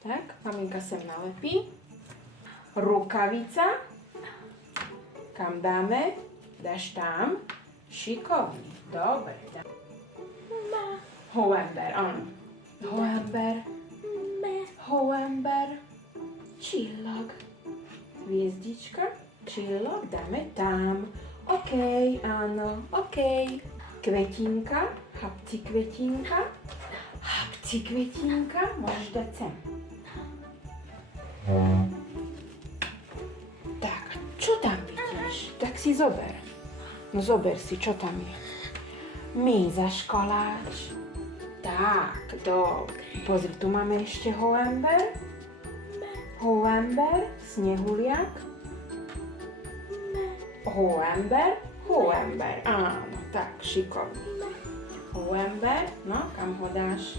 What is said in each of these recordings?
Tak, maminka sem nalepí. Rukavica. Kam dáme? Dáš tam. Šikovný. Dobre. Hoember, áno. Hoember. Hoember. Čillag. Hviezdička. Čillag dáme tam. OK, áno, OK. Kvetinka. Hapci kvetinka. Hapci kvetinka. Môžeš dať sem. Tak, čo tam vidíš? Tak si zober. No zober si, čo tam je. Míza školáč. Tak, dobre. Pozri, tu máme ešte hoember. Hoember, snehuliak. Hoember, hoember. Áno, tak, šikovný. Hoember, no, kam ho dáš?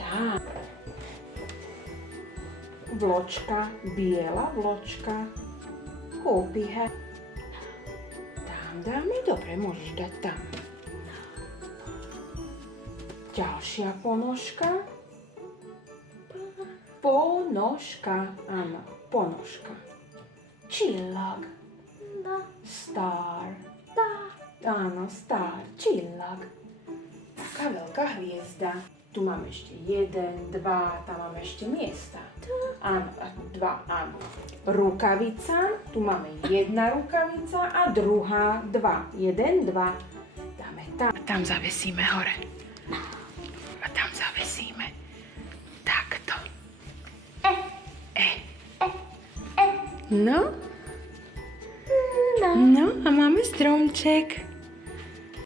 Tak. Vločka, biela vločka. Kúpihe. Tam dáme, dobre, môžeš dať tam. Ďalšia ponožka. Ponožka, áno, ponožka. Čillag. Star. Áno, star, čillag. Taká veľká hviezda. Tu máme ešte 1, 2, tam máme ešte miesta. Áno, 2, áno. Rukavica, tu máme 1 rukavica a druhá 2. 1, 2. Dáme tam. A tam zavesíme hore. A tam zavesíme. Takto. No? No a máme stromček.